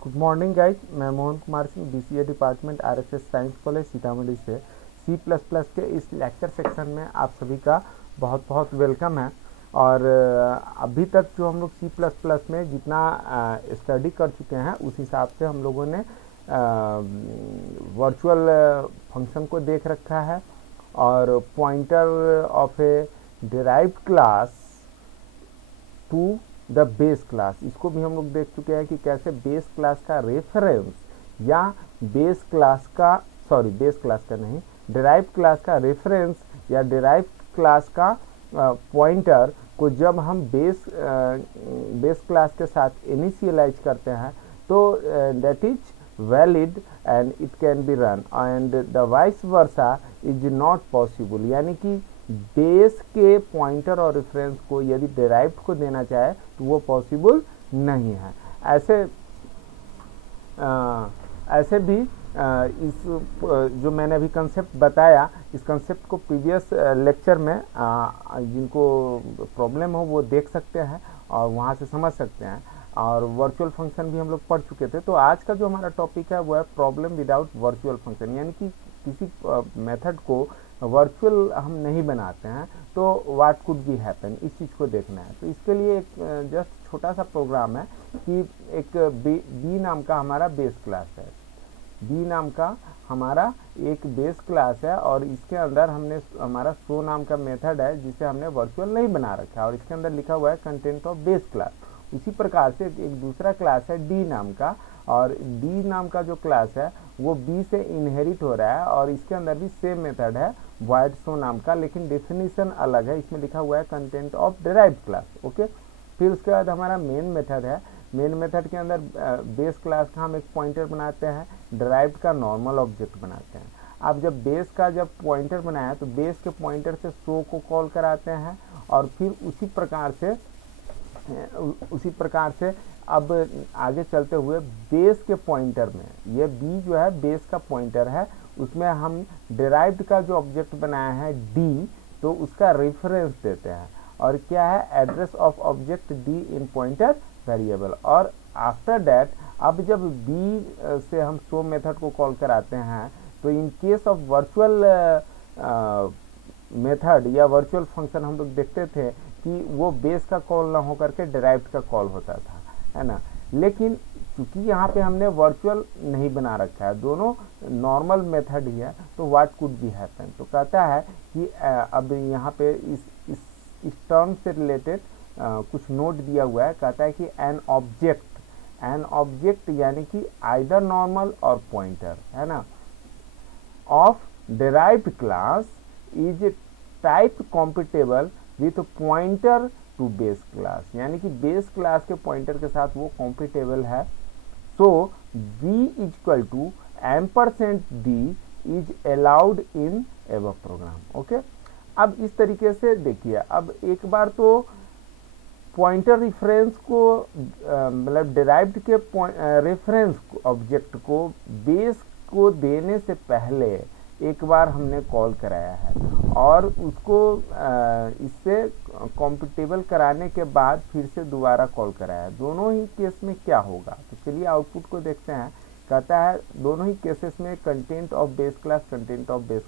Good morning guys, मैं Mohan Kumar Singh BCA department RSS science college Sitamarhi से C plus plus के इस लेक्चर सेक्शन में आप सभी का बहुत बहुत वेलकम है। और अभी तक जो हम लोग सी प्लस प्लस में जितना स्टडी कर चुके हैं उस हिसाब से हम लोगों ने वर्चुअल फंक्शन को देख रखा है और pointer of a derived class to the base class, इसको भी हम लोग देख चुके हैं कि कैसे बेस क्लास का रेफरेंस या बेस क्लास का नहीं, डिराइव्ड क्लास का रेफरेंस या डिराइव्ड क्लास का पॉइंटर को जब हम बेस क्लास के साथ इनिशियलाइज करते हैं तो that is valid and it can be run and the vice versa is not possible, यानी कि बेस के पॉइंटर और रेफरेंस को यदि डिराइव्ड को देना चाहे तो वो पॉसिबल नहीं है। ऐसे भी इस जो मैंने अभी कंसेप्ट बताया, इस कंसेप्ट को प्रीवियस लेक्चर में जिनको प्रॉब्लम हो वो देख सकते हैं और वहाँ से समझ सकते हैं। और वर्चुअल फंक्शन भी हम लोग पढ़ चुके थे। तो आज का जो हमारा टॉपिक है वो है प्रॉब्लम विदाउट वर्चुअल फंक्शन, यानी कि किसी मेथड को वर्चुअल हम नहीं बनाते हैं तो व्हाट कुड बी हैपन, इस चीज़ को देखना है। तो इसके लिए एक जस्ट छोटा सा प्रोग्राम है कि एक बी नाम का हमारा बेस क्लास है, बी नाम का हमारा एक बेस क्लास है और इसके अंदर हमने हमारा शो नाम का मेथड है जिसे हमने वर्चुअल नहीं बना रखा है और इसके अंदर लिखा हुआ है कंटेंट ऑफ बेस क्लास। उसी प्रकार से एक दूसरा क्लास है डी नाम का, और डी नाम का जो क्लास है वो बी से इनहेरिट हो रहा है और इसके अंदर भी सेम मेथड है void show नाम का, लेकिन डेफिनेशन अलग है। इसमें लिखा हुआ है content of derived class. Okay, फिर उसके बाद हमारा मेन मेथड है। मेन मेथड के अंदर बेस क्लास का हम एक पॉइंटर बनाते हैं, डिराइव्ड का नॉर्मल ऑब्जेक्ट बनाते हैं। अब जब बेस का जब पॉइंटर बनाया तो बेस के पॉइंटर से शो को कॉल कराते हैं और फिर उसी प्रकार से अब आगे चलते हुए बेस के पॉइंटर में, ये बी जो है बेस का पॉइंटर है, उसमें हम डिराइव्ड का जो ऑब्जेक्ट बनाया है डी, तो उसका रेफरेंस देते हैं और क्या है address of object D in pointer variable. और आफ्टर दैट अब जब बी से हम शो मेथड को कॉल कराते हैं तो in case of virtual method या वर्चुअल फंक्शन हम लोग देखते थे कि वो बेस का कॉल ना होकर के डिराइव्ड का कॉल होता था, है ना। लेकिन क्योंकि यहाँ पे हमने वर्चुअल नहीं बना रखा है, दोनों नॉर्मल मेथड ही है, तो व्हाट कुड बी हैपन, तो कहता है कि अब यहाँ पे इस टर्म से रिलेटेड कुछ नोट दिया हुआ है। कहता है कि एन ऑब्जेक्ट यानी कि आइदर नॉर्मल और पॉइंटर, है ना, of derived class is type compatible with pointer to base class, यानी कि बेस क्लास के पॉइंटर के साथ वो कॉम्पिटेबल है। So B equal to %d is allowed in एवं प्रोग्राम। ओके, अब इस तरीके से देखिए, अब एक बार तो पॉइंटर रेफरेंस को मतलब डिराइव्ड के रेफरेंस ऑब्जेक्ट को बेस को देने से पहले एक बार हमने कॉल कराया है और उसको इससे कॉम्पिटेबल कराने के बाद फिर से दोबारा कॉल कराया है। दोनों ही केस में क्या होगा, तो चलिए आउटपुट को देखते हैं। कहता है दोनों ही केसेस में कंटेंट ऑफ बेस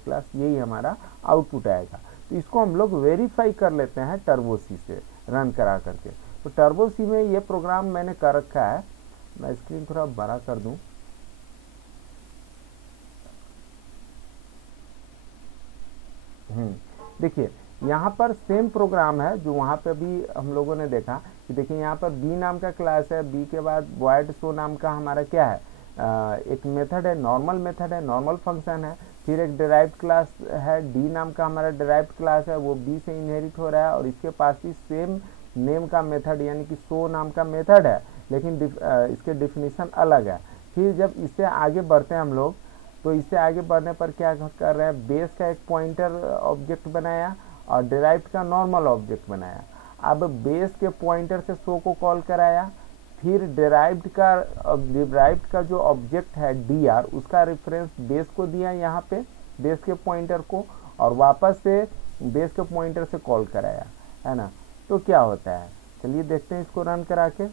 क्लास यही हमारा आउटपुट आएगा। तो इसको हम लोग वेरीफाई कर लेते हैं टर्बो सी से रन करा करके। तो टर्बो सी में ये प्रोग्राम मैंने कर रखा है, मैं स्क्रीन थोड़ा बड़ा कर दूं। देखिए यहाँ पर सेम प्रोग्राम है जो वहाँ पे भी हम लोगों ने देखा कि देखिए यहाँ पर बी नाम का क्लास है, बी के बाद void show नाम का हमारा क्या है, एक मेथड है, नॉर्मल मेथड है, नॉर्मल फंक्शन है। फिर एक डिराइव्ड क्लास है, डी नाम का हमारा डिराइव्ड क्लास है, वो बी से इनहेरिट हो रहा है और इसके पास भी सेम नेम का मेथड यानी कि शो नाम का मेथड है, लेकिन इसके डिफिनीशन अलग है। फिर जब इससे आगे बढ़ते हैं हम लोग, तो इससे आगे बढ़ने पर क्या कर रहे हैं, बेस का एक पॉइंटर ऑब्जेक्ट बनाया और डिराइव्ड का नॉर्मल ऑब्जेक्ट बनाया। अब बेस के पॉइंटर से शो को कॉल कराया, फिर डिराइव्ड का जो ऑब्जेक्ट है डी आर, उसका रेफरेंस बेस को दिया यहाँ पे बेस के पॉइंटर को, और वापस से बेस के पॉइंटर से कॉल कराया, है ना। तो क्या होता है, चलिए देखते हैं इसको रन करा के।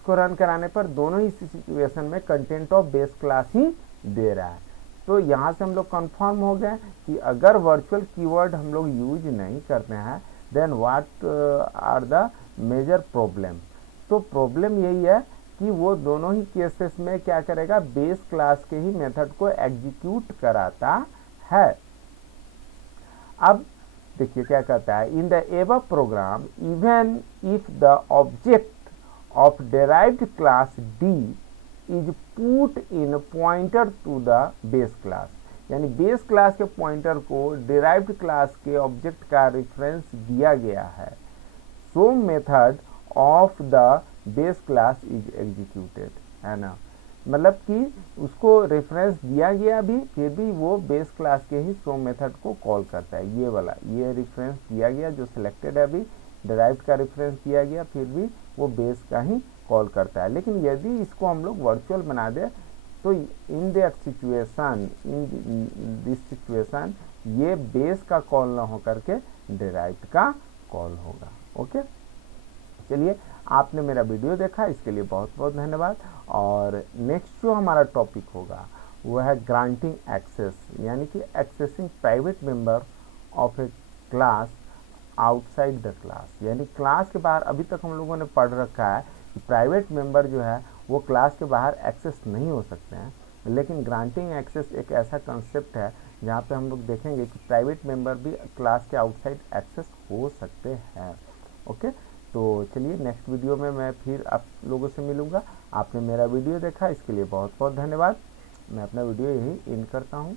इसको रन कराने पर दोनों ही सिचुएशन में कंटेंट ऑफ बेस क्लास ही दे रहा है। तो यहाँ से हम लोग कंफर्म हो गए कि अगर वर्चुअल कीवर्ड हम लोग यूज नहीं करते हैं then what are the major problem. तो प्रॉब्लम यही है कि वो दोनों ही केसेस में क्या करेगा, बेस क्लास के ही मेथड को एग्जीक्यूट कराता है। अब देखिए क्या कहता है, in the above program even if the object of derived class D is put in pointer to the base class, यानी बेस क्लास के पॉइंटर को डेराइव्ड क्लास के ऑब्जेक्ट का रेफरेंस दिया गया है, so method of the base class is executed, है ना। मतलब कि उसको रेफरेंस दिया गया भी, फिर भी वो बेस क्लास के ही सो मेथड को कॉल करता है। ये वाला ये रेफरेंस दिया गया जो सिलेक्टेड है, अभी डेराइव्ड का रेफरेंस दिया गया, फिर भी वो बेस का ही कॉल करता है। लेकिन यदि इसको हम लोग वर्चुअल बना दे तो इन दिस सिचुएशन ये बेस का कॉल ना हो करके डेराइव्ड का कॉल होगा। ओके, चलिए आपने मेरा वीडियो देखा, इसके लिए बहुत बहुत धन्यवाद। और नेक्स्ट जो हमारा टॉपिक होगा वो है ग्रांटिंग एक्सेस, यानी कि accessing private member of A class outside the class. यानी क्लास के बाहर अभी तक हम लोगों ने पढ़ रखा है कि प्राइवेट मेंबर जो है वो क्लास के बाहर एक्सेस नहीं हो सकते हैं, लेकिन ग्रांटिंग एक्सेस एक ऐसा कंसेप्ट है जहाँ पे हम लोग देखेंगे कि प्राइवेट मेंबर भी क्लास के आउटसाइड एक्सेस हो सकते हैं। ओके, तो चलिए नेक्स्ट वीडियो में मैं फिर आप लोगों से मिलूंगा। आपने मेरा वीडियो देखा, इसके लिए बहुत बहुत धन्यवाद। मैं अपना वीडियो यही एंड करता हूँ।